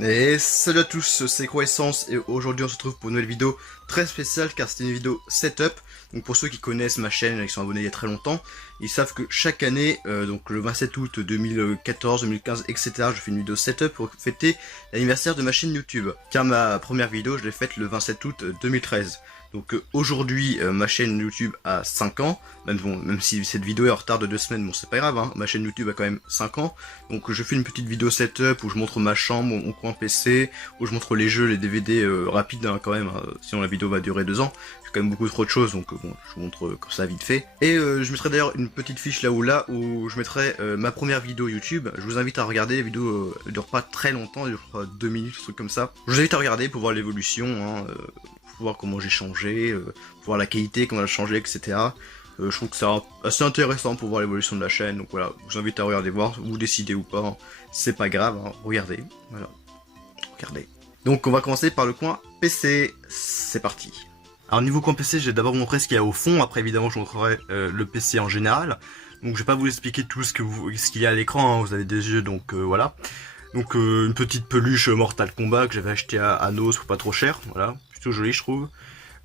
Et salut à tous, c'est Croissance et aujourd'hui on se retrouve pour une nouvelle vidéo très spéciale car c'est une vidéo setup. Donc pour ceux qui connaissent ma chaîne et qui sont abonnés il y a très longtemps, ils savent que chaque année, donc le 27 août 2014, 2015, etc. je fais une vidéo setup pour fêter l'anniversaire de ma chaîne YouTube. Car ma première vidéo je l'ai faite le 27 août 2013. Donc aujourd'hui ma chaîne YouTube a 5 ans, même si cette vidéo est en retard de 2 semaines, bon c'est pas grave, hein, ma chaîne YouTube a quand même 5 ans. Donc je fais une petite vidéo setup où je montre ma chambre, mon coin PC, où je montre les jeux, les DVD rapides hein, quand même, sinon la vidéo va durer 2 ans. J'ai quand même beaucoup trop de choses, donc bon, je vous montre comme ça vite fait. Et je mettrai d'ailleurs une petite fiche là où je mettrai ma première vidéo YouTube. Je vous invite à regarder, la vidéo ne dure pas très longtemps, elle dure 2 minutes, un truc comme ça. Je vous invite à regarder pour voir l'évolution, hein, pour voir comment j'ai changé, pour voir la qualité, comment elle a changé, etc. Je trouve que c'est assez intéressant pour voir l'évolution de la chaîne, donc voilà, je vous invite à regarder voir, vous décidez ou pas, hein, c'est pas grave, hein, regardez, voilà, regardez. Donc on va commencer par le coin PC, c'est parti. Alors niveau coin PC, je vais d'abord vous montrer ce qu'il y a au fond, après évidemment je vous montrerai le PC en général, donc je vais pas vous expliquer tout ce qu'il y a à l'écran, hein, vous avez des yeux, donc voilà. Donc une petite peluche Mortal Kombat que j'avais acheté à Nos pour pas trop cher, voilà, plutôt joli je trouve.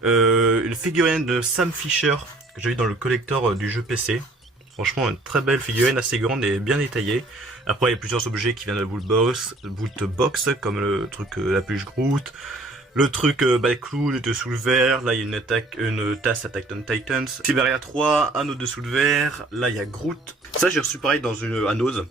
Une figurine de Sam Fisher que j'ai eu dans le collector du jeu PC. Franchement une très belle figurine, assez grande et bien détaillée. Après il y a plusieurs objets qui viennent de la bootbox, comme le truc la peluche Groot, le truc Balcloud de sous le verre, là il y a une tasse Attack on Titans, Siberia 3, un autre dessous le verre, là il y a Groot. Ça j'ai reçu pareil dans une Anose.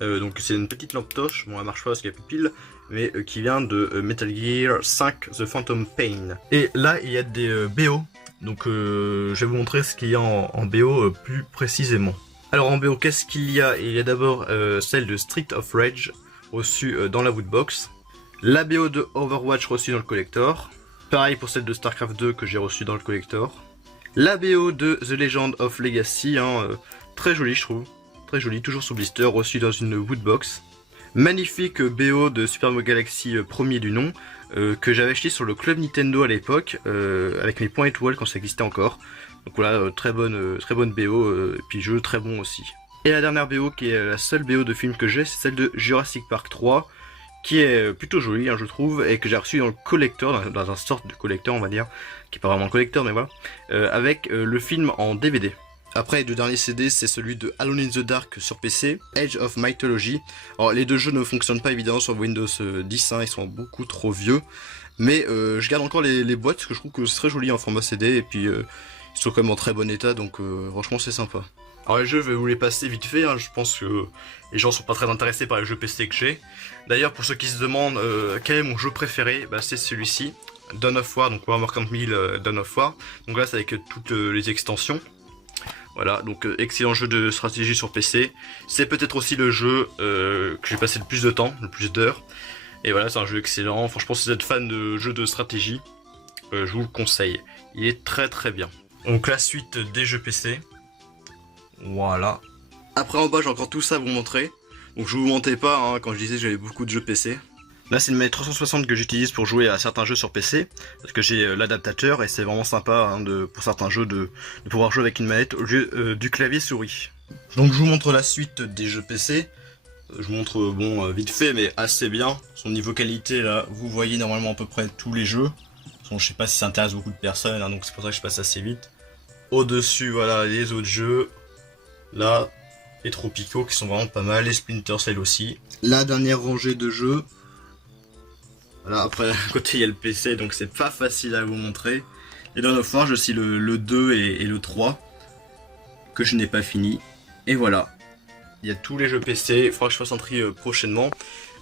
Donc c'est une petite lampe torche, bon elle marche pas parce qu'il y a plus de piles, mais qui vient de Metal Gear 5 The Phantom Pain. Et là il y a des BO, donc je vais vous montrer ce qu'il y a en BO plus précisément. Alors en BO qu'est-ce qu'il y a? Il y a d'abord celle de Street of Rage reçue dans la Woodbox, la BO de Overwatch reçue dans le collector, pareil pour celle de Starcraft 2 que j'ai reçue dans le collector, la BO de The Legend of Legacy, hein, très jolie je trouve. Très joli, toujours sous blister, reçu dans une woodbox. Magnifique BO de Super Mario Galaxy premier du nom, que j'avais acheté sur le club Nintendo à l'époque, avec mes points étoiles quand ça existait encore. Donc voilà, très bonne BO, et puis jeu très bon aussi. Et la dernière BO, qui est la seule BO de film que j'ai, c'est celle de Jurassic Park 3, qui est plutôt jolie, hein, je trouve, et que j'ai reçu dans le collector, dans un sorte de collector on va dire, qui est pas vraiment un collector mais voilà, avec le film en DVD. Après les deux derniers CD, c'est celui de Alone in the Dark sur PC, Age of Mythology. Alors les deux jeux ne fonctionnent pas évidemment sur Windows 10, hein, ils sont beaucoup trop vieux. Mais je garde encore les boîtes parce que je trouve que c'est très joli en format CD et puis ils sont quand même en très bon état, donc franchement c'est sympa. Alors les jeux, je vais vous les passer vite fait, hein, je pense que les gens sont pas très intéressés par les jeux PC que j'ai. D'ailleurs pour ceux qui se demandent quel est mon jeu préféré, bah, c'est celui-ci, Dawn of War, donc Warhammer 40 000 Dawn of War. Donc là c'est avec toutes les extensions. Voilà, donc excellent jeu de stratégie sur PC. C'est peut-être aussi le jeu que j'ai passé le plus de temps, le plus d'heures. Et voilà, c'est un jeu excellent. Franchement, si vous êtes fan de jeux de stratégie, je vous le conseille. Il est très très bien. Donc la suite des jeux PC. Voilà. Après en bas, j'ai encore tout ça à vous montrer. Donc je vous mentais pas hein, quand je disais que j'avais beaucoup de jeux PC. Là c'est une manette 360 que j'utilise pour jouer à certains jeux sur PC, parce que j'ai l'adaptateur et c'est vraiment sympa hein, pour certains jeux de pouvoir jouer avec une manette au lieu du clavier souris. Donc je vous montre la suite des jeux PC, je vous montre bon vite fait mais assez bien, son niveau qualité là vous voyez normalement à peu près tous les jeux, bon, je sais pas si ça intéresse beaucoup de personnes hein, donc c'est pour ça que je passe assez vite. Au dessus voilà les autres jeux, là les Tropicaux qui sont vraiment pas mal, les Splinter Cell aussi. La dernière rangée de jeux. Voilà, après, à côté, il y a le PC, donc c'est pas facile à vous montrer. Et dans of War, j'ai aussi le 2 et le 3, que je n'ai pas fini. Et voilà, il y a tous les jeux PC, il faudra que je fasse un tri prochainement.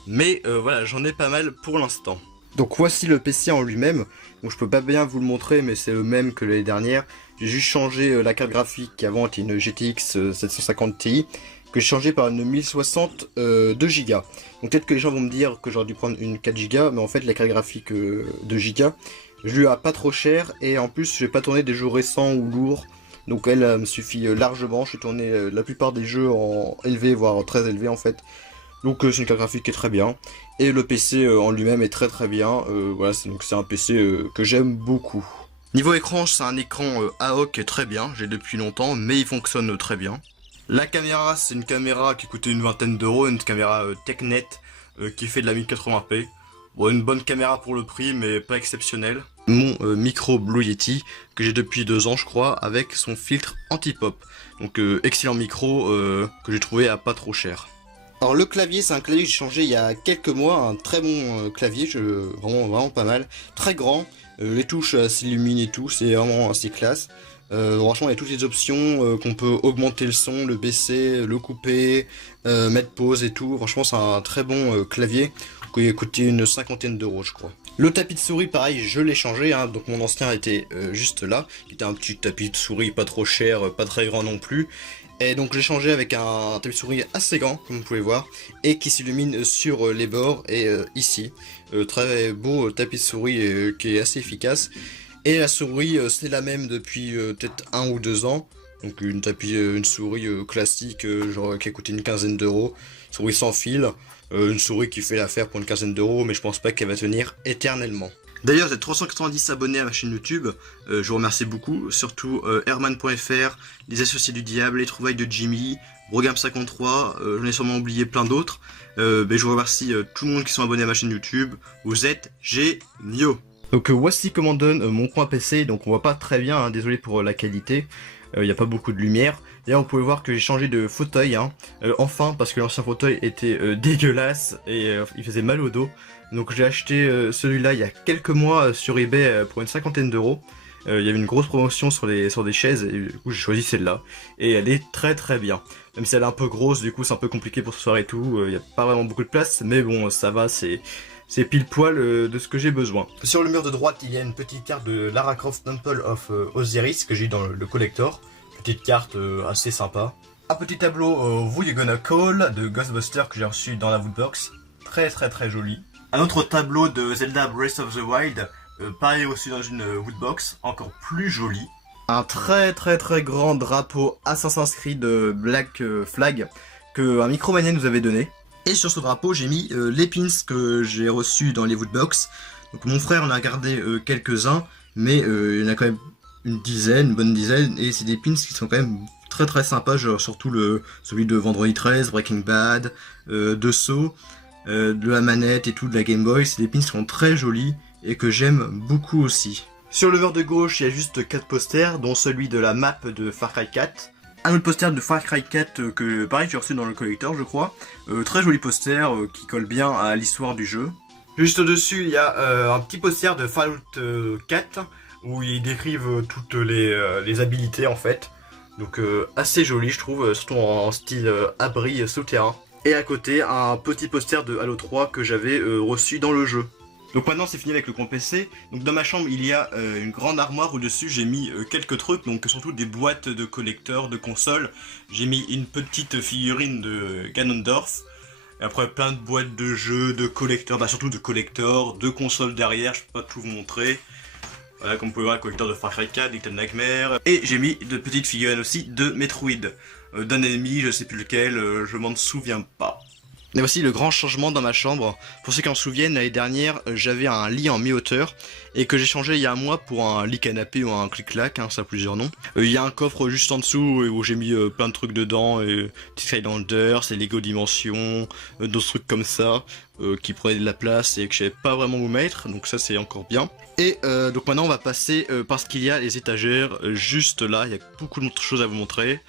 Mais voilà, j'en ai pas mal pour l'instant. Donc voici le PC en lui-même. Donc je peux pas bien vous le montrer, mais c'est le même que l'année dernière. J'ai juste changé la carte graphique qui avant était une GTX 750 Ti. Que j'ai changé par une 1060 2 Go. Donc peut-être que les gens vont me dire que j'aurais dû prendre une 4 Go, mais en fait la carte graphique 2 Go, je lui ai pas trop cher, et en plus je vais pas tourner des jeux récents ou lourds, donc elle me suffit largement. Je suis tourné la plupart des jeux en élevé, voire très élevé en fait. Donc c'est une carte graphique qui est très bien, et le PC en lui-même est très très bien, voilà, c'est un PC que j'aime beaucoup. Niveau écran, c'est un écran AOC qui est très bien, j'ai depuis longtemps, mais il fonctionne très bien. La caméra, c'est une caméra qui coûtait une vingtaine d'euros, une caméra TechNet qui fait de la 1080p. Bon, une bonne caméra pour le prix, mais pas exceptionnelle. Mon micro Blue Yeti, que j'ai depuis 2 ans je crois, avec son filtre anti-pop. Donc excellent micro que j'ai trouvé à pas trop cher. Alors le clavier, c'est un clavier que j'ai changé il y a quelques mois, un très bon clavier, vraiment pas mal, très grand, les touches s'illuminent et tout, c'est vraiment assez classe. Franchement il y a toutes les options, qu'on peut augmenter le son, le baisser, le couper, mettre pause et tout, franchement c'est un très bon clavier, qui a coûté une 50aine d'euros je crois. Le tapis de souris pareil je l'ai changé, hein, donc mon ancien était juste là, qui était un petit tapis de souris pas trop cher, pas très grand non plus. Et donc j'ai changé avec un tapis de souris assez grand, comme vous pouvez voir, et qui s'illumine sur les bords et ici. Très beau tapis de souris qui est assez efficace. Et la souris c'est la même depuis peut-être 1 ou 2 ans. Donc une souris classique, genre qui a coûté une 15aine d'euros. Souris sans fil, une souris qui fait l'affaire pour une 15aine d'euros, mais je pense pas qu'elle va tenir éternellement. D'ailleurs, vous êtes 390 abonnés à ma chaîne YouTube, je vous remercie beaucoup, surtout Herman.fr, Les Associés du Diable, Les Trouvailles de Jimmy, Brogam53, j'en ai sûrement oublié plein d'autres. Je vous remercie tout le monde qui sont abonnés à ma chaîne YouTube, vous êtes géniaux. Donc voici comment donne mon coin PC, donc on voit pas très bien, hein, désolé pour la qualité, il n'y a pas beaucoup de lumière. D'ailleurs vous pouvez voir que j'ai changé de fauteuil, hein, enfin, parce que l'ancien fauteuil était dégueulasse et il faisait mal au dos. Donc j'ai acheté celui-là il y a quelques mois sur eBay pour une 50aine d'euros. Il y avait une grosse promotion sur des chaises et du coup j'ai choisi celle-là. Et elle est très bien. Même si elle est un peu grosse, du coup c'est un peu compliqué pour ce soir et tout. Il n'y a pas vraiment beaucoup de place, mais bon ça va, c'est pile poil de ce que j'ai besoin. Sur le mur de droite il y a une petite carte de Lara Croft Temple of Osiris que j'ai eu dans le collector. Petite carte assez sympa. Un petit tableau Who You Gonna Call de Ghostbusters que j'ai reçu dans la Woodbox. Très joli. Un autre tableau de Zelda Breath of the Wild, pareil aussi dans une Woodbox, encore plus joli. Un très grand drapeau Assassin's Creed Black Flag que un Micromania nous avait donné. Et sur ce drapeau j'ai mis les pins que j'ai reçus dans les Woodbox. Donc mon frère en a gardé quelques-uns, mais il y en a quand même une bonne dizaine, et c'est des pins qui sont quand même très sympas, genre surtout celui de Vendredi 13, Breaking Bad, de Saw. De la manette et tout, de la Game Boy, c'est des pins qui sont très jolis et que j'aime beaucoup aussi. Sur le mur de gauche, il y a juste 4 posters, dont celui de la map de Far Cry 4. Un autre poster de Far Cry 4 que pareil j'ai reçu dans le collector je crois. Très joli poster qui colle bien à l'histoire du jeu. Juste au-dessus, il y a un petit poster de Fallout 4 où ils décrivent toutes les habilités en fait. Donc assez joli je trouve, surtout en style abri souterrain. Et à côté, un petit poster de Halo 3 que j'avais reçu dans le jeu. Donc maintenant c'est fini avec le coin PC. Donc dans ma chambre il y a une grande armoire où dessus j'ai mis quelques trucs, donc surtout des boîtes de collecteurs, de consoles. J'ai mis une petite figurine de Ganondorf. Et après plein de boîtes de jeux, de collecteurs, bah surtout de collecteurs, de consoles derrière, je peux pas tout vous montrer. Voilà, comme vous pouvez voir, le collecteur de Far Cry 4, Little Nightmare. Et j'ai mis de petites figurines aussi de Metroid. D'un ennemi, je sais plus lequel, je m'en souviens pas. Et voici le grand changement dans ma chambre. Pour ceux qui en souviennent, l'année dernière, j'avais un lit en mi-hauteur et que j'ai changé il y a un mois pour un lit canapé ou un clic-clac, hein, ça a plusieurs noms. Il y a un coffre juste en dessous où j'ai mis plein de trucs dedans, Skylanders, c'est Lego Dimension, d'autres trucs comme ça, qui prenaient de la place et que je savais pas vraiment où mettre, donc ça c'est encore bien. Et donc maintenant on va passer parce qu'il y a les étagères juste là, il y a beaucoup d'autres choses à vous montrer.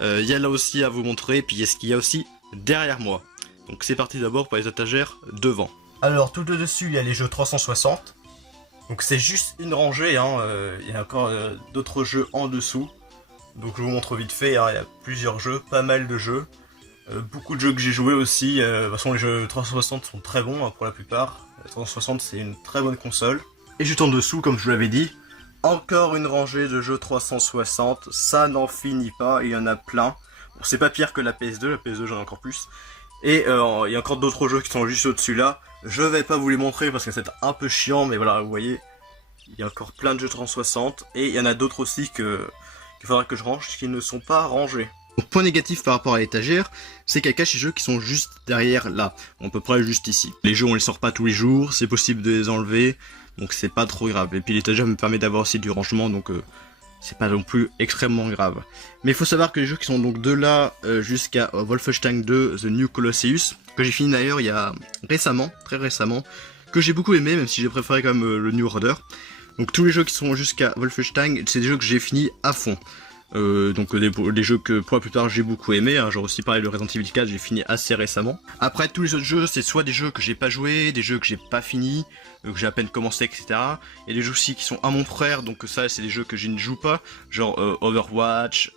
Il y a là aussi à vous montrer, puis il y a ce qu'il y a aussi derrière moi. Donc c'est parti d'abord pour les étagères devant. Alors tout au dessus il y a les jeux 360. Donc c'est juste une rangée, hein. Il y a encore d'autres jeux en dessous. Donc je vous montre vite fait, hein. Il y a plusieurs jeux, pas mal de jeux. Beaucoup de jeux que j'ai joués aussi. De toute façon les jeux 360 sont très bons hein, pour la plupart. La 360 c'est une très bonne console. Et juste en dessous, comme je vous l'avais dit, encore une rangée de jeux 360. Ça n'en finit pas, il y en a plein. Bon, c'est pas pire que la PS2 j'en ai encore plus. Et il y a encore d'autres jeux qui sont juste au-dessus là. Je vais pas vous les montrer parce que c'est un peu chiant, mais voilà, vous voyez, il y a encore plein de jeux 360. Et il y en a d'autres aussi qu'il faudra que je range, qui ne sont pas rangés. Donc, point négatif par rapport à l'étagère, c'est qu'elle cache les jeux qui sont juste derrière là, à peu près juste ici. Les jeux on les sort pas tous les jours, c'est possible de les enlever, donc c'est pas trop grave. Et puis l'étagère me permet d'avoir aussi du rangement, donc c'est pas non plus extrêmement grave. Mais il faut savoir que les jeux qui sont donc de là jusqu'à Wolfenstein 2 The New Colosseus, que j'ai fini d'ailleurs il y a récemment, très récemment, que j'ai beaucoup aimé, même si j'ai préféré quand même le New Order. Donc tous les jeux qui sont jusqu'à Wolfenstein, c'est des jeux que j'ai fini à fond. Donc des jeux que pour la plupart j'ai beaucoup aimé, hein, genre aussi pareil le Resident Evil 4 j'ai fini assez récemment. Après tous les autres jeux c'est soit des jeux que j'ai pas joué, des jeux que j'ai pas fini, que j'ai à peine commencé, etc. Et des jeux aussi qui sont à mon frère, donc ça c'est des jeux que je ne joue pas, genre Overwatch,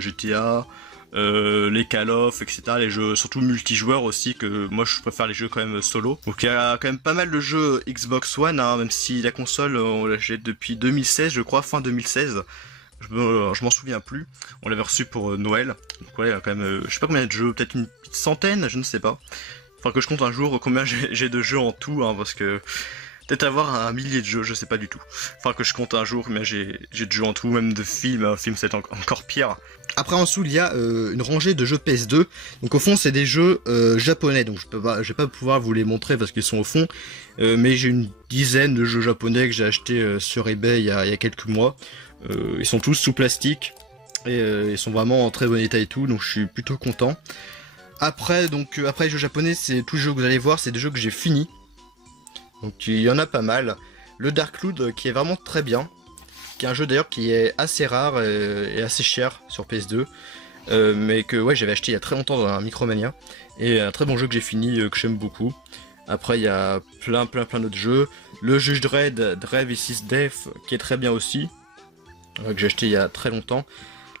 GTA, les Call of, etc. Les jeux surtout multijoueurs aussi, que moi je préfère les jeux quand même solo. Donc il y a quand même pas mal de jeux Xbox One, hein, même si la console on l'a acheté depuis 2016 je crois, fin 2016. Je m'en souviens plus, on l'avait reçu pour Noël, donc ouais, quand même, je sais pas combien de jeux, peut-être une petite centaine, je ne sais pas. Enfin que je compte un jour combien j'ai de jeux en tout, hein, parce que peut-être avoir un millier de jeux, je sais pas du tout. Enfin que je compte un jour combien j'ai de jeux en tout, même de films, un film c'est encore pire. Après en dessous il y a une rangée de jeux PS2, donc au fond c'est des jeux japonais, donc je vais pas pouvoir vous les montrer parce qu'ils sont au fond, mais j'ai une dizaine de jeux japonais que j'ai acheté sur eBay il y a quelques mois. Ils sont tous sous plastique et ils sont vraiment en très bon état et tout, donc je suis plutôt content. Après les jeux japonais, c'est tous les jeux que vous allez voir, c'est des jeux que j'ai finis. Donc il y en a pas mal. Le Darklood qui est vraiment très bien, qui est un jeu d'ailleurs qui est assez rare et assez cher sur PS2, mais que ouais j'avais acheté il y a très longtemps dans un Micromania, et un très bon jeu que j'ai fini, que j'aime beaucoup. Après il y a plein d'autres jeux. Le Judge Dredd, Drive vs Death, qui est très bien aussi, que j'ai acheté il y a très longtemps.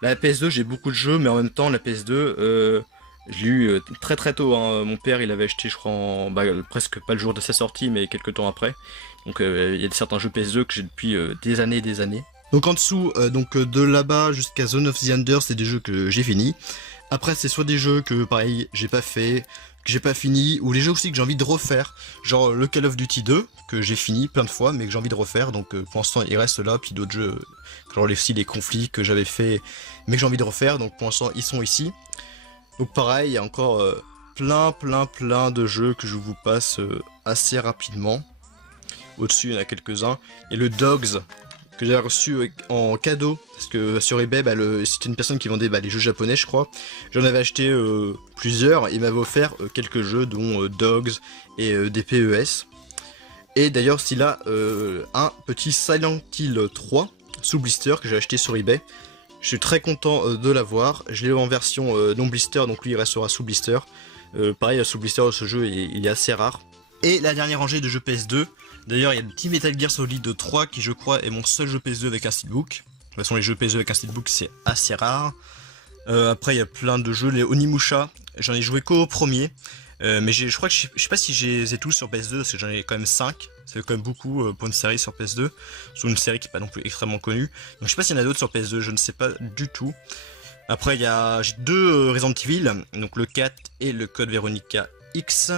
La PS2 j'ai beaucoup de jeux, mais en même temps la PS2 je l'ai eu très tôt, hein. Mon père il avait acheté je crois presque pas le jour de sa sortie mais quelques temps après. Donc il y a certains jeux PS2 que j'ai depuis des années et des années. Donc en dessous, de là-bas jusqu'à Zone of the Enders, c'est des jeux que j'ai fini. Après c'est soit des jeux que pareil j'ai pas fait, que j'ai pas fini, ou les jeux aussi que j'ai envie de refaire, genre le Call of Duty 2 que j'ai fini plein de fois mais que j'ai envie de refaire, donc pour l'instant il reste là, puis d'autres jeux, genre les conflits que j'avais fait mais que j'ai envie de refaire, donc pour l'instant ils sont ici. Donc pareil, il y a encore plein de jeux que je vous passe assez rapidement. Au-dessus il y en a quelques-uns, et le Dogs que j'ai reçu en cadeau, parce que sur eBay, c'était une personne qui vendait les jeux japonais je crois. J'en avais acheté plusieurs, il m'avait offert quelques jeux dont Dogs et des PES. Et d'ailleurs s'il a un petit Silent Hill 3 sous blister que j'ai acheté sur eBay. Je suis très content de l'avoir, je l'ai en version non blister, donc lui il restera sous blister. Pareil, sous blister ce jeu il est assez rare. Et la dernière rangée de jeux PS2, d'ailleurs il y a le petit Metal Gear Solid 3 qui je crois est mon seul jeu PS2 avec un steelbook. De toute façon les jeux PS2 avec un steelbook c'est assez rare. Après il y a plein de jeux, les Onimusha, j'en ai joué qu'au premier. Mais je crois que je sais pas si je les ai tous sur PS2, parce que j'en ai quand même 5. C'est quand même beaucoup pour une série sur PS2. Sur une série qui est pas non plus extrêmement connue. Donc je sais pas s'il y en a d'autres sur PS2, je ne sais pas du tout. Après j'ai deux Resident Evil, donc le 4 et le Code Veronica X.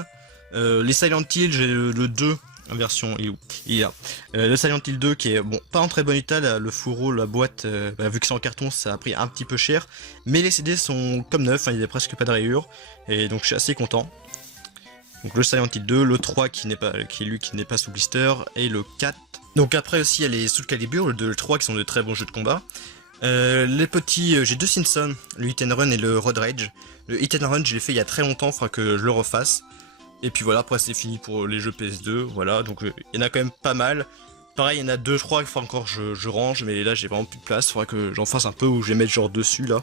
Les Silent Hill, j'ai le 2 en version le Silent Hill 2 qui est bon, pas en très bon état, le fourreau, la boîte, vu que c'est en carton ça a pris un petit peu cher. Mais les CD sont comme neufs, hein, il n'y a presque pas de rayures. Et donc je suis assez content. Donc le Silent Hill 2, le 3 qui n'est pas sous blister, et le 4. Donc après aussi il y a les Soul Calibur, le 2 et le 3 qui sont de très bons jeux de combat. Les petits, j'ai deux Simpsons, le Hit and Run et le Road Rage. Le Hit and Run je l'ai fait il y a très longtemps, il faudra que je le refasse. Et puis voilà, après c'est fini pour les jeux PS2, voilà, donc il y en a quand même pas mal. Pareil, il y en a deux, je crois, qu'il faut encore je range, mais là j'ai vraiment plus de place, il faudra que j'en fasse un peu, où je vais mettre genre dessus là.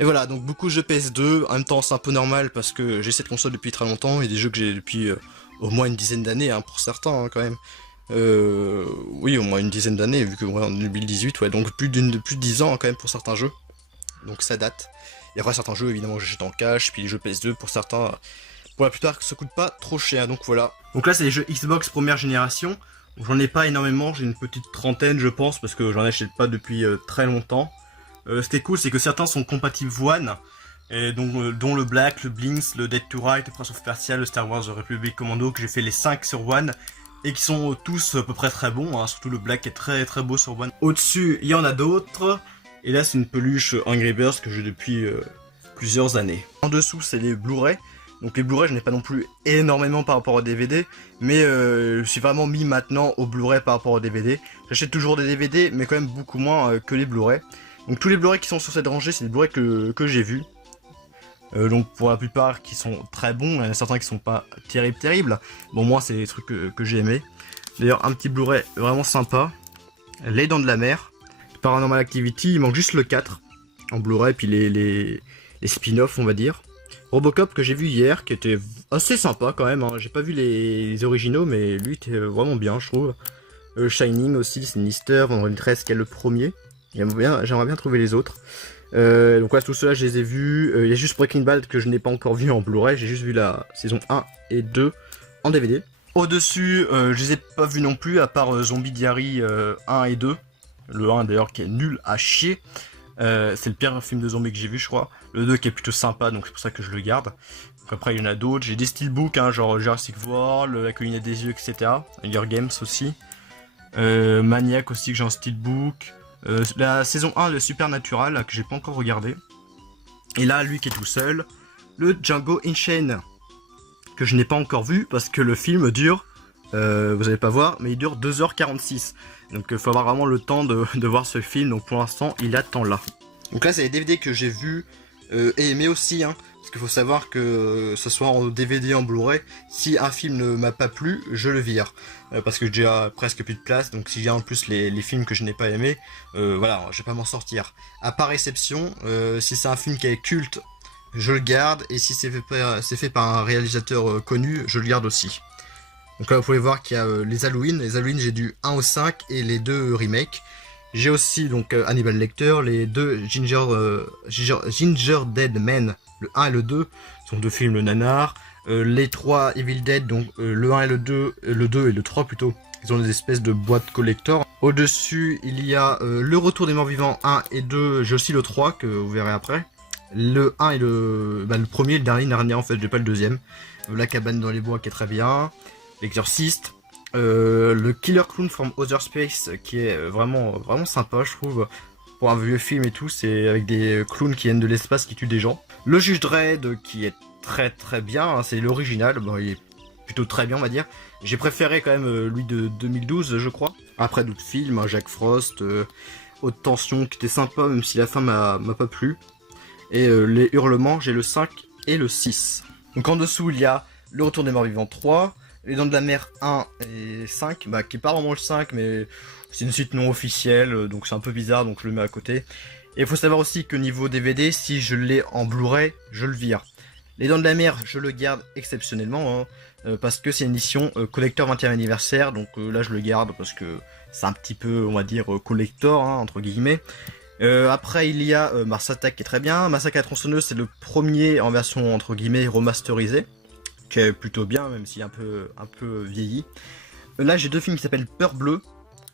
Et voilà, donc beaucoup de jeux PS2, en même temps c'est un peu normal parce que j'ai cette console depuis très longtemps, et des jeux que j'ai depuis au moins une dizaine d'années, hein, pour certains hein, quand même. Oui, au moins une dizaine d'années, vu que ouais, en 2018, ouais, donc plus de 10 ans hein, quand même pour certains jeux. Donc ça date. Et après certains jeux évidemment j'achète en cash, puis les jeux PS2 pour certains, pour la plupart ça coûte pas trop cher, donc voilà. Donc là c'est les jeux Xbox première génération, j'en ai pas énormément, j'ai une petite trentaine je pense, parce que j'en achète pas depuis très longtemps. Ce qui est cool c'est que certains sont compatibles One, et donc, dont le Black, le Blinks, le Dead to Right, le Prince of Persia, le Star Wars, le Republic Commando, que j'ai fait les 5 sur One, et qui sont tous à peu près très bons, hein, surtout le Black qui est très beau sur One. Au-dessus, il y en a d'autres, et là c'est une peluche Angry Birds que j'ai depuis plusieurs années. En dessous c'est les Blu-ray, Donc les Blu-ray, je n'ai pas non plus énormément par rapport au DVD, mais je suis vraiment mis maintenant au Blu-ray par rapport au DVD. J'achète toujours des DVD, mais quand même beaucoup moins que les Blu-ray. Donc tous les Blu-ray qui sont sur cette rangée, c'est des Blu-ray que j'ai vus. Donc pour la plupart qui sont très bons, il y en a certains qui sont pas terribles. Bon, moi c'est des trucs que j'ai aimé. D'ailleurs, un petit Blu-ray vraiment sympa. Les Dents de la Mer, Paranormal Activity, il manque juste le 4 en Blu-ray, puis les spin-offs on va dire. Robocop que j'ai vu hier, qui était assez sympa quand même, hein. J'ai pas vu les originaux, mais lui était vraiment bien je trouve. Shining aussi, Sinister, Vendredi 13 qui est le premier. J'aimerais bien trouver les autres. Donc ouais, tout cela je les ai vus. Il y a juste Breaking Bad que je n'ai pas encore vu en Blu-ray, j'ai juste vu la saison 1 et 2 en DVD. Au-dessus, je les ai pas vus non plus, à part Zombie Diary 1 et 2. Le 1 d'ailleurs qui est nul à chier. C'est le pire film de zombie que j'ai vu, je crois. Le 2 qui est plutôt sympa, donc c'est pour ça que je le garde. Donc après, il y en a d'autres. J'ai des steelbooks, hein, genre Jurassic World, La Colline des Yeux, etc. Hunger Games aussi. Maniac aussi, que j'ai en steelbook. La saison 1, le Supernatural, là, que j'ai pas encore regardé. Et là, lui qui est tout seul, le Django Unchained, que je n'ai pas encore vu, parce que le film dure, vous allez pas voir, mais il dure 2h46. Donc il faut avoir vraiment le temps de voir ce film, donc pour l'instant il attend là. Donc là c'est les DVD que j'ai vus et aimés aussi, hein, parce qu'il faut savoir que ce soit en DVD en Blu-ray, si un film ne m'a pas plu, je le vire. Parce que j'ai déjà presque plus de place, donc s'il y a en plus les films que je n'ai pas aimés, voilà, je vais pas m'en sortir. À part exception, si c'est un film qui est culte, je le garde, et si c'est fait par un réalisateur connu, je le garde aussi. Donc là vous pouvez voir qu'il y a les Halloween j'ai du 1 au 5 et les 2 remakes. J'ai aussi donc Hannibal Lecter, les 2 Ginger Dead Men, le 1 et le 2, sont 2 films nanar. Les 3 Evil Dead, donc le 1 et le 2 et le 3 plutôt, ils ont des espèces de boîtes collector. Au-dessus il y a Le Retour des Morts Vivants 1 et 2, j'ai aussi le 3 que vous verrez après. Le 1 et le premier et le dernier n'a rien en fait, j'ai pas le deuxième. La Cabane dans les Bois qui est très bien. L'Exorciste, le Killer Clown from Outer Space qui est vraiment sympa je trouve, pour un vieux film et tout, c'est avec des clowns qui viennent de l'espace qui tuent des gens. Le Juge Dredd qui est très bien, hein, c'est l'original, bon, il est plutôt très bien on va dire. J'ai préféré quand même lui de 2012 je crois. Après d'autres films, hein, Jack Frost, Haute Tension qui était sympa même si la fin m'a pas plu. Et les Hurlements, j'ai le 5 et le 6. Donc en dessous il y a Le Retour des Morts Vivants 3, Les Dents de la Mer 1 et 5, qui est pas vraiment le 5, mais c'est une suite non officielle, donc c'est un peu bizarre, donc je le mets à côté. Et il faut savoir aussi que niveau DVD, si je l'ai en Blu-ray, je le vire. Les Dents de la Mer, je le garde exceptionnellement, hein, parce que c'est une édition collector 20e anniversaire, donc là je le garde parce que c'est un petit peu, on va dire, collector, hein, entre guillemets. Après il y a Mars Attack qui est très bien. Massacre à la tronçonneuse, c'est le premier en version entre guillemets remasterisée, qui est plutôt bien, même s'il est un peu vieilli. Là j'ai 2 films qui s'appellent Peur Bleue,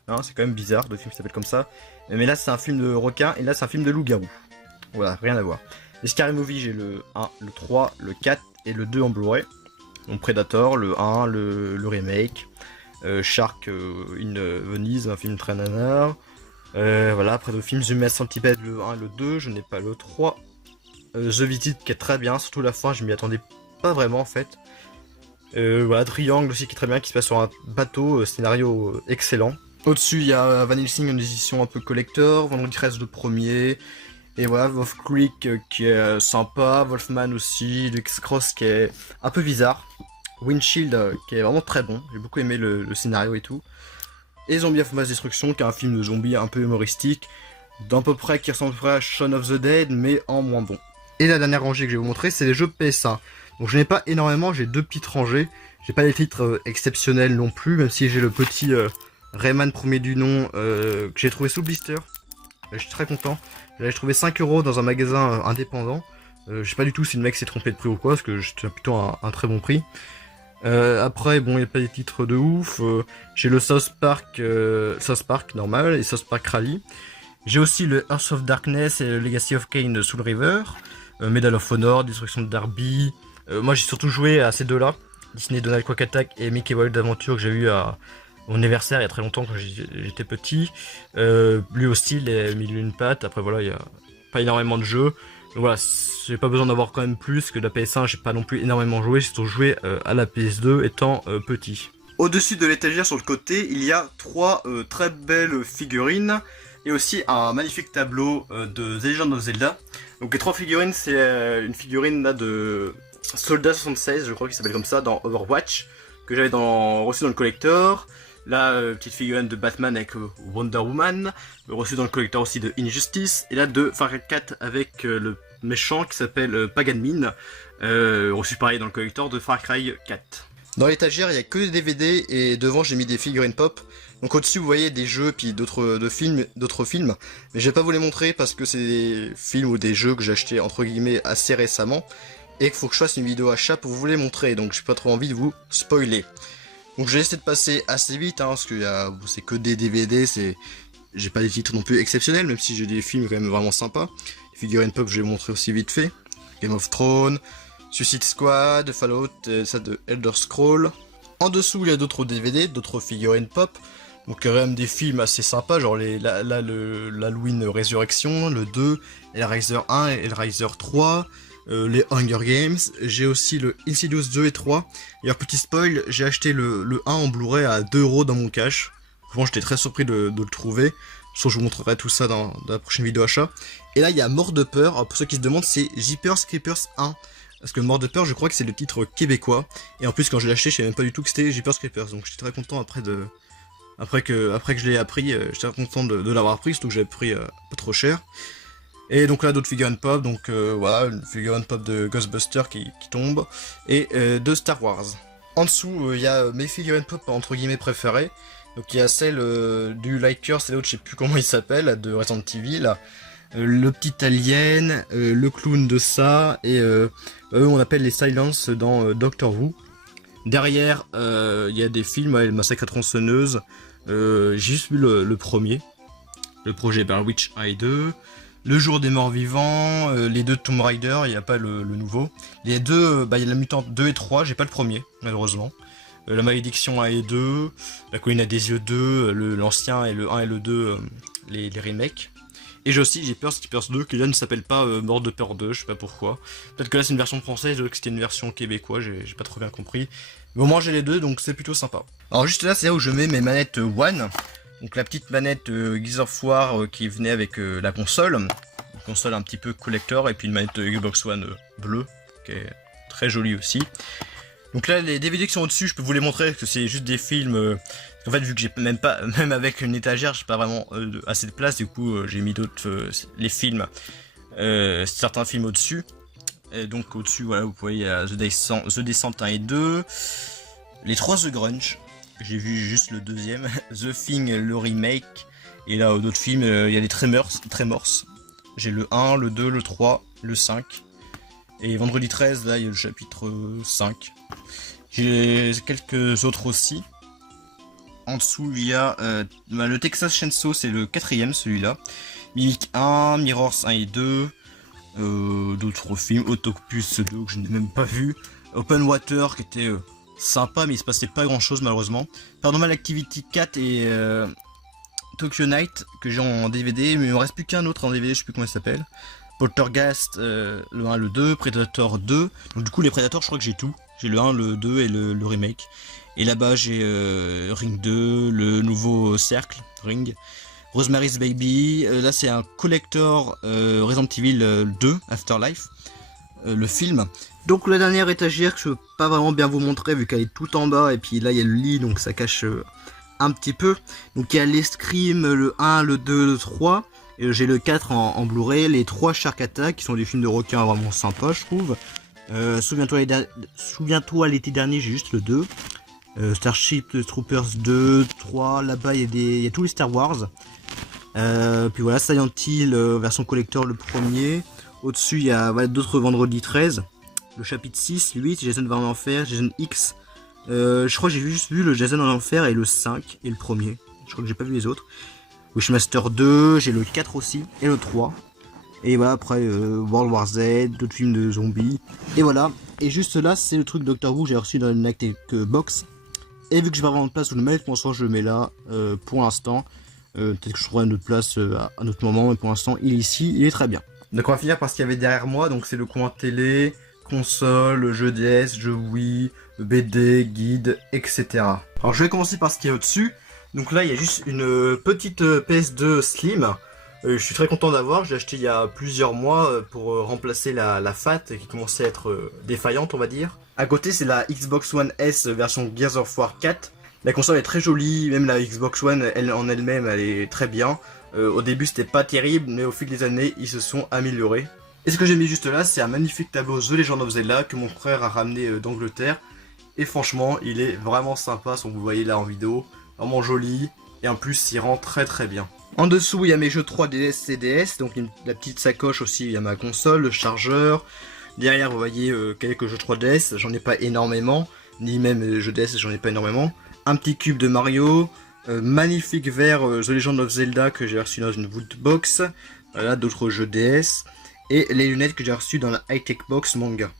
hein, c'est quand même bizarre, 2 films qui s'appellent comme ça. Mais là c'est un film de requin, et là c'est un film de loup-garou. Voilà, rien à voir. Les Scary Movie, j'ai le 1, le 3, le 4 et le 2 en Blu-ray. Donc Predator, le 1, le remake. Shark in Venise, un film très nanar. Voilà, après le film The Mass Centipede, le 1 et le 2, je n'ai pas le 3. The Visit qui est très bien, surtout la fin, je m'y attendais pas vraiment en fait. Voilà, Triangle aussi qui est très bien, qui se passe sur un bateau, scénario excellent. Au-dessus il y a Van Helsing, une édition un peu collector, Vendredi 13 le premier. Et voilà, Wolf Creek qui est sympa, Wolfman aussi, le X-Cross qui est un peu bizarre. Windshield qui est vraiment très bon, j'ai beaucoup aimé le scénario et tout. Et Zombie of Mass Destruction qui est un film de zombies un peu humoristique, d'à peu près qui ressemblerait à Shaun of the Dead mais en moins bon. Et la dernière rangée que je vais vous montrer, c'est les jeux PS1. Donc je n'ai pas énormément, j'ai 2 petites rangées. J'ai pas des titres exceptionnels non plus, même si j'ai le petit Rayman premier du nom que j'ai trouvé sous blister. Je suis très content. J'ai trouvé 5 € dans un magasin indépendant. Je sais pas du tout si le mec s'est trompé de prix ou quoi, parce que c'était plutôt un très bon prix. Après, bon, il n'y a pas des titres de ouf. J'ai le South Park normal et South Park Rally. J'ai aussi le Earth of Darkness et le Legacy of Kain de Soul River. Medal of Honor, Destruction de Derby. Moi, j'ai surtout joué à ces deux-là. Disney Donald Quack Attack et Mickey Wild Adventure que j'ai eu à mon anniversaire il y a très longtemps quand j'étais petit. Lui aussi, les Mille et une pattes. Après, voilà, il n'y a pas énormément de jeux. Donc voilà, j'ai pas besoin d'avoir quand même plus que de la PS1, j'ai pas non plus énormément joué, j'ai surtout joué à la PS2 étant petit. Au-dessus de l'étagère sur le côté, il y a trois très belles figurines et aussi un magnifique tableau de The Legend of Zelda. Donc les trois figurines, c'est une figurine là de Soldat 76, je crois qu'il s'appelle comme ça, dans Overwatch, que j'avais reçu dans le collector. Là, petite figurine de Batman avec Wonder Woman, reçu dans le collector aussi de Injustice. Et là, de Far Cry 4 avec le méchant qui s'appelle Pagan Min, reçu pareil dans le collector de Far Cry 4. Dans l'étagère, il n'y a que des DVD et devant j'ai mis des figurines pop. Donc au-dessus vous voyez des jeux puis d'autres films, mais je vais pas vous les montrer parce que c'est des films ou des jeux que j'ai acheté entre guillemets assez récemment et qu'il faut que je fasse une vidéo achat pour vous les montrer, donc j'ai pas trop envie de vous spoiler. Donc je vais essayer de passer assez vite parce que c'est que des DVD, j'ai pas des titres non plus exceptionnels, même si j'ai des films quand même vraiment sympas. Les figurines pop je vais vous montrer aussi vite fait. Game of Thrones, Suicide Squad, Fallout, ça de Elder Scrolls. En dessous, il y a d'autres DVD, d'autres figurines pop. Donc il y a quand même des films assez sympas, genre l'Halloween Résurrection, le 2, Hellraiser 1 et Hellraiser 3, les Hunger Games. J'ai aussi le Insidious 2 et 3. Et un petit spoil, j'ai acheté le 1 en Blu-ray à 2€ dans mon cash. Franchement, j'étais très surpris de le trouver. Je vous montrerai tout ça dans la prochaine vidéo achat. Et là, il y a Mort de Peur. Alors, pour ceux qui se demandent, c'est Jeepers Creepers 1. Parce que Mort de Peur, je crois que c'est le titre québécois. Et en plus, quand je l'ai acheté, je savais même pas du tout que c'était Jeepers Creepers. Donc j'étais très content après que je l'ai appris. J'étais très content de l'avoir pris, surtout que j'avais pris pas trop cher. Et donc là, d'autres figurines pop. Donc voilà, une figurine pop de Ghostbusters qui tombe. Et de Star Wars. En dessous, il y a mes figurines pop entre guillemets préférées. Donc il y a celle du Liker, c'est l'autre, je sais plus comment il s'appelle, de Resident Evil. Le petit alien, le clown de ça, et eux on appelle les Silence dans Doctor Who. Derrière, il y a des films, le Massacre à tronçonneuse, j'ai juste vu le premier, le projet Blair Witch 1 et 2, le jour des morts vivants, les deux Tomb Raider, il n'y a pas le nouveau. Les deux, il y a la mutante 2 et 3, j'ai pas le premier, malheureusement. La malédiction 1 et 2, la colline à des yeux 2, l'ancien et le 1 et le 2, les remakes. Et j'ai aussi Jeepers 2 qui là ne s'appelle pas Mort de Peur 2, je sais pas pourquoi. Peut-être que là c'est une version française, que c'était une version québécoise, j'ai pas trop bien compris. Mais au moins j'ai les deux donc c'est plutôt sympa. Alors juste là c'est là où je mets mes manettes One. Donc la petite manette Gears of War qui venait avec la console. Une console un petit peu collector et puis une manette Xbox One bleue qui est très jolie aussi. Donc là les DVD qui sont au-dessus je peux vous les montrer parce que c'est juste des films... En fait, vu que j'ai même avec une étagère, j'ai pas vraiment assez de place, du coup, j'ai mis d'autres, les films, certains films au-dessus. Et donc au-dessus, voilà, vous voyez, il y a The Descent 1 et 2, les 3 The Grunge, j'ai vu juste le deuxième, The Thing, le remake, et là, d'autres films, il y a les Tremors, j'ai le 1, le 2, le 3, le 5, et vendredi 13, là, il y a le chapitre 5. J'ai quelques autres aussi. En dessous, il y a le Texas Chainsaw, c'est le 4ème, celui-là. Mimic 1, Mirrors 1 et 2. D'autres films, Autopus 2 que je n'ai même pas vu. Open Water qui était sympa, mais il se passait pas grand-chose malheureusement. Paranormal Activity 4 et Tokyo Night que j'ai en DVD, mais il me reste plus qu'un autre en DVD, je sais plus comment il s'appelle. Poltergeist, le 1, le 2, Predator 2. Donc du coup, les Predators, je crois que j'ai tout. J'ai le 1, le 2 et le remake. Et là-bas j'ai Ring 2, le nouveau Cercle, Ring, Rosemary's Baby, là c'est un collector Resident Evil 2, Afterlife, le film. Donc la dernière étagère que je peux pas vraiment bien vous montrer vu qu'elle est tout en bas et puis là il y a le lit donc ça cache un petit peu. Donc il y a les Scream, le 1, le 2, le 3, et j'ai le 4 en Blu-ray, les 3 Shark Attack qui sont des films de requins vraiment sympas je trouve. Souviens-toi l'été dernier j'ai juste le 2. Starship Troopers 2, 3, là-bas il y a tous les Star Wars. Puis voilà, Silent Hill version collector le premier. Au-dessus il y a d'autres vendredi 13. Le chapitre 6, 8, Jason va en enfer, Jason X. Je crois que j'ai juste vu le Jason en enfer et le 5 et le premier. Je crois que j'ai pas vu les autres. Wishmaster 2, j'ai le 4 aussi et le 3. Et voilà, après World War Z, d'autres films de zombies. Et voilà. Et juste là, c'est le truc Doctor Who que j'ai reçu dans une Active Box. Et vu que j'ai pas vraiment de place où le mettre, pour l'instant je le mets là pour l'instant. Peut-être que je trouverai une autre place à un autre moment, mais pour l'instant il est ici, il est très bien. Donc on va finir par ce qu'il y avait derrière moi, donc c'est le coin télé, console, jeux DS, jeux Wii, BD, guide, etc. Alors je vais commencer par ce qu'il y a au-dessus. Donc là il y a juste une petite PS2 Slim. Je suis très content d'avoir, je l'ai acheté il y a plusieurs mois pour remplacer la FAT qui commençait à être défaillante on va dire. À côté c'est la Xbox One S version Gears of War 4. La console est très jolie, même la Xbox One en elle-même elle est très bien. Au début c'était pas terrible, mais au fil des années ils se sont améliorés. Et ce que j'ai mis juste là, c'est un magnifique tableau The Legend of Zelda que mon frère a ramené d'Angleterre. Et franchement, il est vraiment sympa, comme vous voyez là en vidéo. Vraiment joli, et en plus il rend très très bien. En dessous il y a mes jeux 3DS, CDS, donc la petite sacoche aussi, il y a ma console, le chargeur. Derrière vous voyez quelques jeux 3DS, j'en ai pas énormément, ni même les jeux DS j'en ai pas énormément. Un petit cube de Mario, magnifique verre The Legend of Zelda que j'ai reçu dans une Woodbox. Voilà, d'autres jeux DS. Et les lunettes que j'ai reçues dans la High-Tech Box Manga.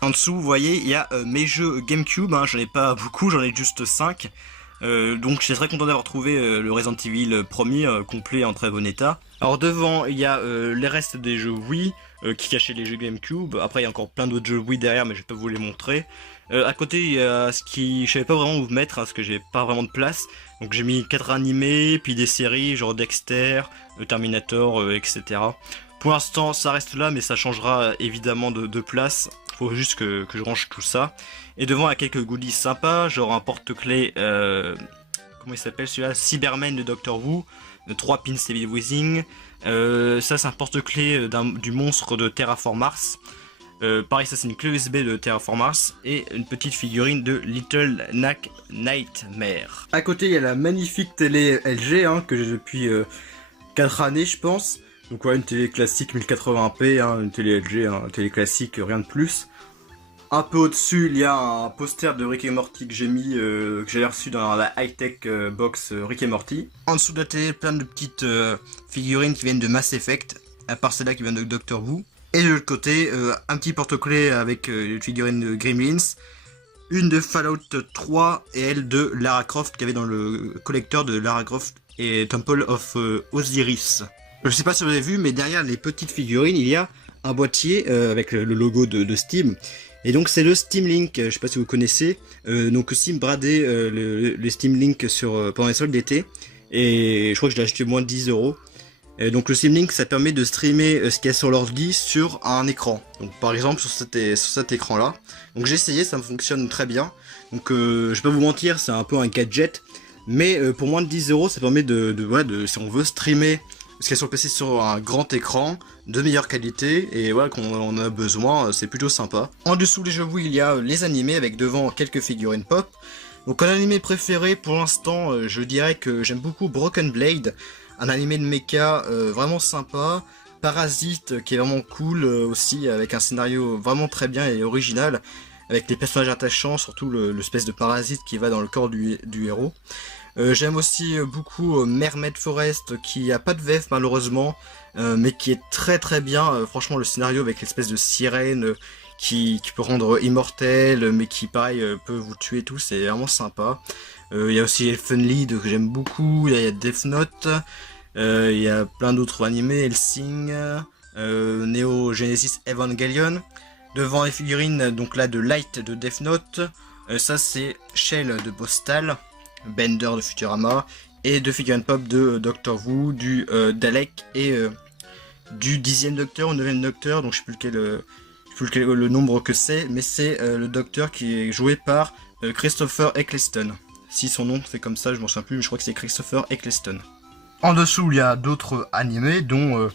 En dessous, vous voyez, il y a mes jeux GameCube, hein, j'en ai pas beaucoup, j'en ai juste 5. Donc je suis très content d'avoir trouvé le Resident Evil premier, complet, en très bon état. Alors devant, il y a les restes des jeux Wii, qui cachaient les jeux GameCube. Après, il y a encore plein d'autres jeux Wii derrière, mais je vais pas vous les montrer. À côté, il y a ce qui... je savais pas vraiment où mettre, hein, parce que j'ai pas vraiment de place. Donc j'ai mis 4 animés, puis des séries, genre Dexter, Terminator, etc. Pour l'instant, ça reste là, mais ça changera évidemment de place. Faut juste que je range tout ça. Et devant, il y a quelques goodies sympas, genre un porte-clés, comment il s'appelle celui-là, Cyberman de Doctor Who, 3 pins Stevie Wizing. Ça, c'est un porte-clés du monstre de Terraform Mars. Pareil, ça c'est une clé USB de Terraform Mars et une petite figurine de Little Nightmare. À côté, il y a la magnifique télé LG hein, que j'ai depuis 4 années, je pense. Donc ouais, une télé classique 1080p, hein, une télé LG, hein, une télé classique, rien de plus. Un peu au-dessus, il y a un poster de Rick et Morty que j'ai mis, que j'ai reçu dans la high-tech box Rick et Morty. En dessous de la télé, plein de petites figurines qui viennent de Mass Effect, à part celle-là qui vient de Doctor Who. Et de l'autre côté, un petit porte-clés avec une figurine de Gremlins, une de Fallout 3 et elle de Lara Croft qu'il y avait dans le collecteur de Lara Croft et Temple of Osiris. Je sais pas si vous avez vu, mais derrière les petites figurines, il y a un boîtier avec le logo de Steam. Et donc c'est le Steam Link, je sais pas si vous connaissez. Donc Steam bradé le Steam Link pendant les soldes d'été. Et je crois que je l'ai acheté moins de 10 €. Donc le Steam Link ça permet de streamer ce qu'il y a sur l'ordi sur un écran. Donc par exemple sur cet écran là. Donc j'ai essayé, ça me fonctionne très bien. Donc je vais pas vous mentir, c'est un peu un gadget. Mais pour moins de 10 €, ça permet si on veut streamer ce qu'il y a sur le PC sur un grand écran, de meilleure qualité, et voilà, qu'on en a besoin, c'est plutôt sympa. En dessous des jeux Wii, il y a les animés, avec devant quelques figurines pop. Donc un animé préféré, pour l'instant, je dirais que j'aime beaucoup Broken Blade, un animé de mecha vraiment sympa. Parasite, qui est vraiment cool aussi, avec un scénario vraiment très bien et original, avec des personnages attachants, surtout l'espèce de parasite qui va dans le corps du héros. J'aime aussi beaucoup Mermaid Forest qui a pas de VF malheureusement mais qui est très très bien, franchement le scénario avec l'espèce de sirène qui peut rendre immortel mais qui pareil peut vous tuer et tout, c'est vraiment sympa. Il y a aussi Elfen Lied que j'aime beaucoup, il y a Death Note, il y a plein d'autres animés, Hellsing, Neo Genesis Evangelion. Devant les figurines donc là de Light de Death Note, ça c'est Shell de Postal, Bender de Futurama, et de figurines pop de Doctor Who, du Dalek et du 10e Docteur ou 9e Docteur, donc je sais plus le nombre que c'est, mais c'est le Docteur qui est joué par Christopher Eccleston. Si son nom c'est comme ça, je m'en souviens plus, mais je crois que c'est Christopher Eccleston. En dessous, il y a d'autres animés, dont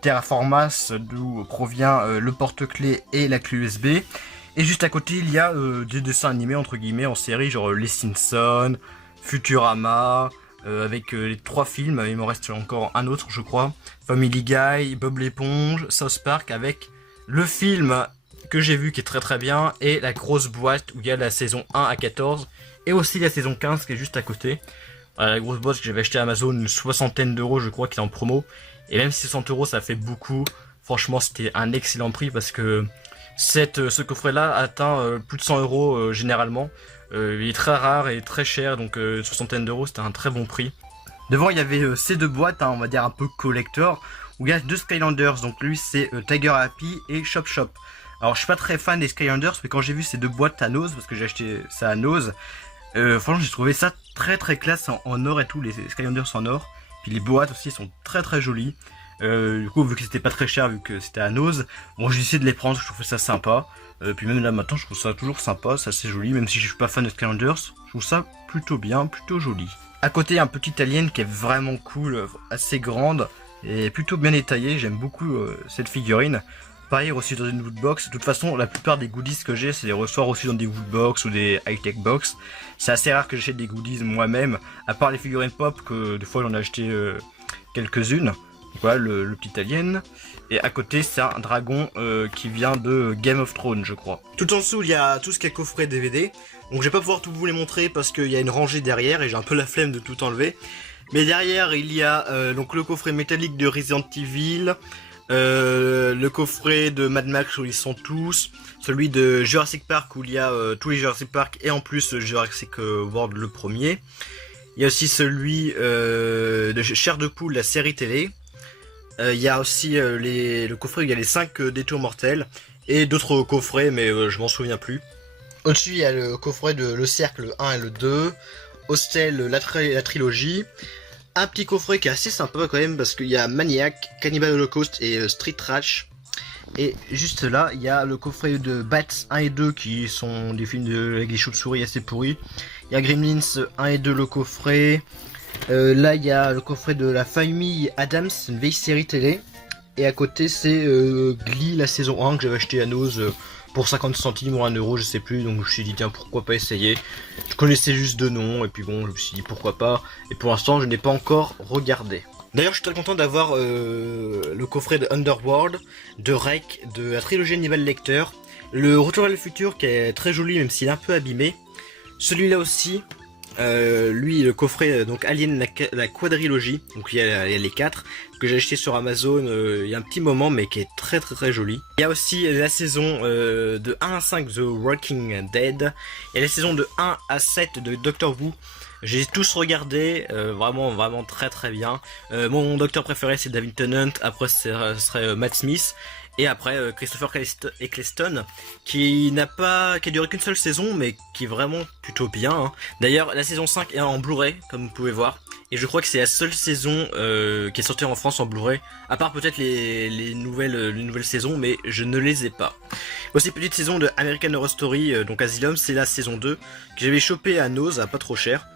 Terraform Mars, d'où provient le porte-clés et la clé USB. Et juste à côté, il y a des dessins animés, entre guillemets, en série, genre Les Simpsons, Futurama, avec les 3 films, il m'en reste encore un autre je crois, Family Guy, Bob l'éponge, South Park, avec le film que j'ai vu qui est très très bien, et la grosse boîte où il y a la saison 1 à 14, et aussi la saison 15 qui est juste à côté. Voilà, la grosse boîte que j'avais acheté à Amazon, une 60aine d'euros je crois, qui est en promo, et même 60 € ça fait beaucoup, franchement c'était un excellent prix parce que ce coffret là atteint plus de 100 € généralement. Il est très rare et très cher, donc 60aine d'euros c'était un très bon prix. Devant il y avait ces deux boîtes, hein, on va dire un peu collector, où il y a 2 Skylanders. Donc lui c'est Tiger Happy et Chop Chop. Alors je suis pas très fan des Skylanders, mais quand j'ai vu ces 2 boîtes à Nose, parce que j'ai acheté ça à Nose, franchement j'ai trouvé ça très classe en or et tout, les Skylanders en or. Puis les boîtes aussi sont très jolies. Du coup, vu que c'était pas très cher, vu que c'était à Nose, bon, j'ai essayé de les prendre, je trouvais ça sympa. Puis même là maintenant, je trouve ça toujours sympa, c'est assez joli, même si je suis pas fan de Skylanders, je trouve ça plutôt bien, plutôt joli. À côté, il y a un petit alien qui est vraiment cool, assez grande et plutôt bien détaillée. J'aime beaucoup cette figurine. Pareil aussi dans une woodbox. De toute façon, la plupart des goodies que j'ai, c'est les ressorts aussi dans des woodbox ou des high-tech box. C'est assez rare que j'achète des goodies moi-même, à part les figurines pop que des fois j'en ai acheté quelques-unes. Voilà le petit alien. Et à côté c'est un dragon qui vient de Game of Thrones je crois. Tout en dessous il y a tout ce qui est coffret DVD. Donc je vais pas pouvoir tout vous les montrer parce qu'il y a une rangée derrière et j'ai un peu la flemme de tout enlever. Mais derrière il y a donc le coffret métallique de Resident Evil. Le coffret de Mad Max où ils sont tous. Celui de Jurassic Park où il y a tous les Jurassic Park et en plus Jurassic World le premier. Il y a aussi celui de Chair de Poule, la série télé. Il y a aussi le coffret où il y a les 5 détours mortels et d'autres coffrets mais je m'en souviens plus. Au-dessus il y a le coffret de Le Cercle 1 et le 2, Hostel la trilogie, un petit coffret qui est assez sympa quand même parce qu'il y a Maniac, Cannibal Holocaust et Street Trash. Et juste là il y a le coffret de Bats 1 et 2 qui sont des films avec des chauves-souris assez pourris. Il y a Gremlins 1 et 2 le coffret. Là il y a le coffret de la famille Adams, une vieille série télé. Et à côté c'est Glee la saison 1 que j'avais acheté à Nose pour 50 centimes ou 1 euro je sais plus. Donc je me suis dit tiens pourquoi pas essayer. Je connaissais juste de nom et puis bon je me suis dit pourquoi pas. Et pour l'instant je n'ai pas encore regardé. D'ailleurs je suis très content d'avoir le coffret de Underworld, de Rec, de la trilogie Hannibal Lecter. Le Retour vers le futur qui est très joli même s'il est un peu abîmé. Celui-là aussi. Lui le coffret donc Alien la quadrilogie, donc il y a les 4 que j'ai acheté sur Amazon il y a un petit moment mais qui est très joli. Il y a aussi la saison de 1 à 5 The Walking Dead et la saison de 1 à 7 de Doctor Who. J'ai tous regardé, vraiment très bien. Mon docteur préféré c'est David Tennant, après ce serait Matt Smith. Et après Christopher Eccleston qui a duré qu'une seule saison mais qui est vraiment plutôt bien hein. D'ailleurs la saison 5 est en Blu-ray comme vous pouvez voir. Et je crois que c'est la seule saison qui est sortie en France en Blu-ray. À part peut-être les nouvelles saisons mais je ne les ai pas. Aussi petite saison de American Horror Story, donc Asylum, c'est la saison 2 que j'avais chopé à Nose à pas trop cher.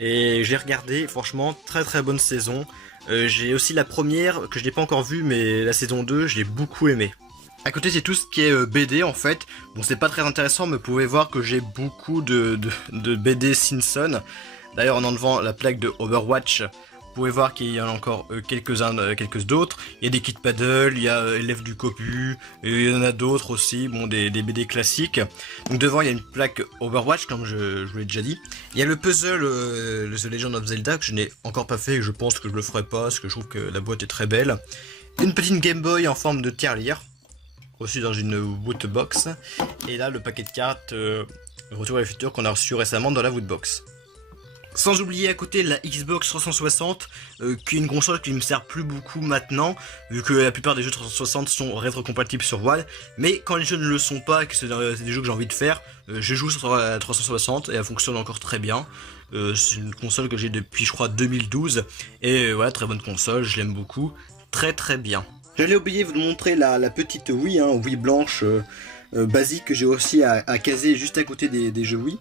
Et j'ai regardé, franchement très bonne saison. J'ai aussi la première que je n'ai pas encore vue mais la saison 2 je l'ai beaucoup aimé. À côté c'est tout ce qui est BD en fait. Bon c'est pas très intéressant mais vous pouvez voir que j'ai beaucoup de BD Simpson. D'ailleurs en enlevant la plaque de Overwatch, vous pouvez voir qu'il y en a encore quelques d'autres. Il y a des Kid Paddle, il y a Élève du Copu, et il y en a d'autres aussi, bon des BD classiques. Donc devant il y a une plaque Overwatch comme je vous l'ai déjà dit. Il y a le puzzle The Legend of Zelda que je n'ai encore pas fait et je pense que je le ferai pas parce que je trouve que la boîte est très belle. Une petite Game Boy en forme de tirelire, aussi dans une woodbox. Et là le paquet de cartes Retour vers le futur qu'on a reçu récemment dans la woodbox. Sans oublier à côté la Xbox 360 qui est une console qui ne me sert plus beaucoup maintenant vu que la plupart des jeux 360 sont rétrocompatibles sur One, mais quand les jeux ne le sont pas et que c'est des jeux que j'ai envie de faire, je joue sur la 360 et elle fonctionne encore très bien. C'est une console que j'ai depuis je crois 2012 et voilà, très bonne console, je l'aime beaucoup, très bien. J'allais oublier de vous montrer la petite Wii, Wii blanche basique que j'ai aussi à caser juste à côté des jeux Wii.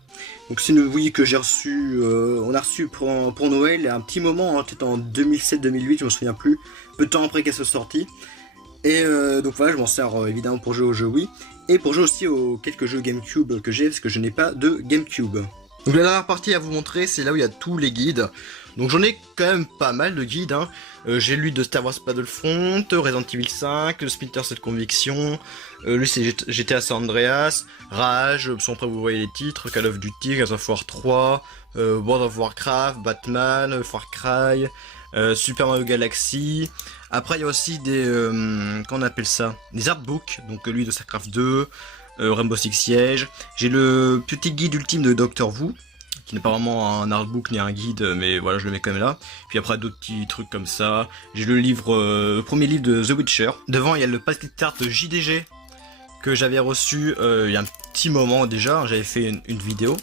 Donc c'est une Wii que j'ai reçue, on a reçu pour Noël il y a un petit moment, peut-être en 2007-2008, je me souviens plus, peu de temps après qu'elle soit sortie. Et donc voilà, je m'en sers évidemment pour jouer aux jeux Wii et pour jouer aussi aux quelques jeux GameCube que j'ai parce que je n'ai pas de GameCube. Donc la dernière partie à vous montrer, c'est là où il y a tous les guides. Donc j'en ai quand même pas mal de guides. J'ai lu de Star Wars Battlefront, Resident Evil 5, Splinter Cell Conviction, lui c'est GTA San Andreas, Rage, sans après vous voyez les titres, Call of Duty, Gears of War 3, World of Warcraft, Batman, Far Cry, Super Mario Galaxy. Après il y a aussi des, comment on appelle ça, des artbooks, donc lui de StarCraft 2, Rainbow Six Siege. J'ai le petit guide ultime de Doctor Who, qui n'est pas vraiment un artbook ni un guide, mais voilà, je le mets quand même là. Puis après d'autres petits trucs comme ça. J'ai le livre, premier livre de The Witcher. Devant, il y a le paquet de cartes JDG que j'avais reçu il y a un petit moment déjà. J'avais fait une vidéo.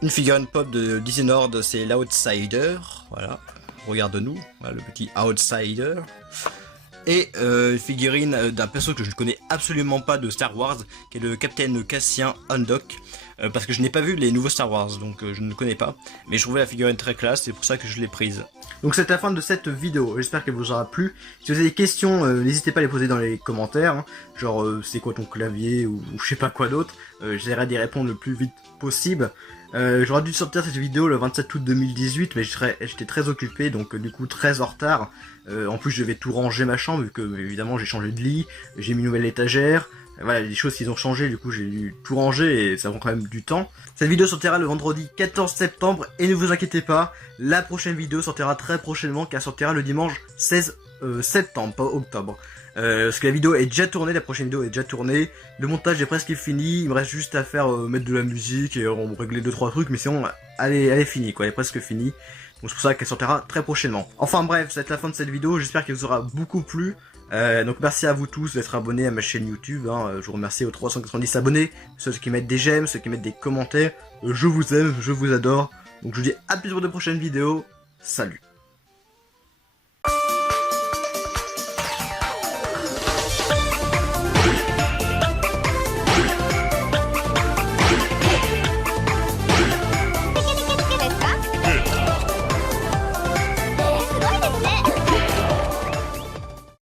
Une figurine pop de Dishonored, c'est l'Outsider. Voilà, regarde-nous, voilà, le petit Outsider. Et une figurine d'un perso que je ne connais absolument pas de Star Wars, qui est le Captain Cassien Hondock. Parce que je n'ai pas vu les nouveaux Star Wars, donc je ne connais pas. Mais je trouvais la figurine très classe, c'est pour ça que je l'ai prise. Donc c'est la fin de cette vidéo, j'espère qu'elle vous aura plu. Si vous avez des questions, n'hésitez pas à les poser dans les commentaires. Hein. Genre, c'est quoi ton clavier, ou je sais pas quoi d'autre. J'essaierai d'y répondre le plus vite possible. J'aurais dû sortir cette vidéo le 27 août 2018, mais j'étais très occupé, donc du coup très en retard. En plus, je devais tout ranger ma chambre, vu que évidemment j'ai changé de lit, j'ai mis une nouvelle étagère. Voilà, des choses qui ont changé, du coup j'ai dû tout ranger et ça prend quand même du temps. Cette vidéo sortira le vendredi 14 septembre et ne vous inquiétez pas, la prochaine vidéo sortira très prochainement car sortira le dimanche 16 septembre, pas octobre. Parce que la vidéo est déjà tournée, la prochaine vidéo est déjà tournée, le montage est presque fini, il me reste juste à faire mettre de la musique et régler 2-3 trucs, mais sinon elle est finie quoi, elle est presque finie. Donc c'est pour ça qu'elle sortira très prochainement. Enfin bref, c'est la fin de cette vidéo, j'espère qu'elle vous aura beaucoup plu. Donc merci à vous tous d'être abonnés à ma chaîne YouTube, hein. Je vous remercie aux 390 abonnés, ceux qui mettent des j'aime, ceux qui mettent des commentaires, je vous aime, je vous adore. Donc je vous dis à plus pour de prochaines vidéos, salut.